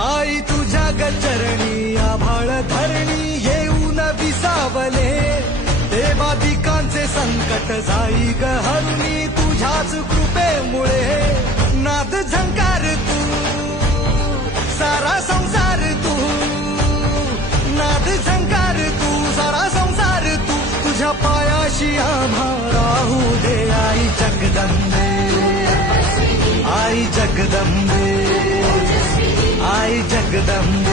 आई तुझ्या गचरणी आभाळ धरणी येऊन विसावले, देवादिकांचे संकट जाई ग हरुणी तुझ्याच कृपेमुळे. नाद झंकार तू सारा संसार तू, नाद झंकार तू सारा संसार तू, तुझ्या पायाशी आम्हा राहू दे. आई जगदंबे, आई जगदंबे, आई जगदंबे.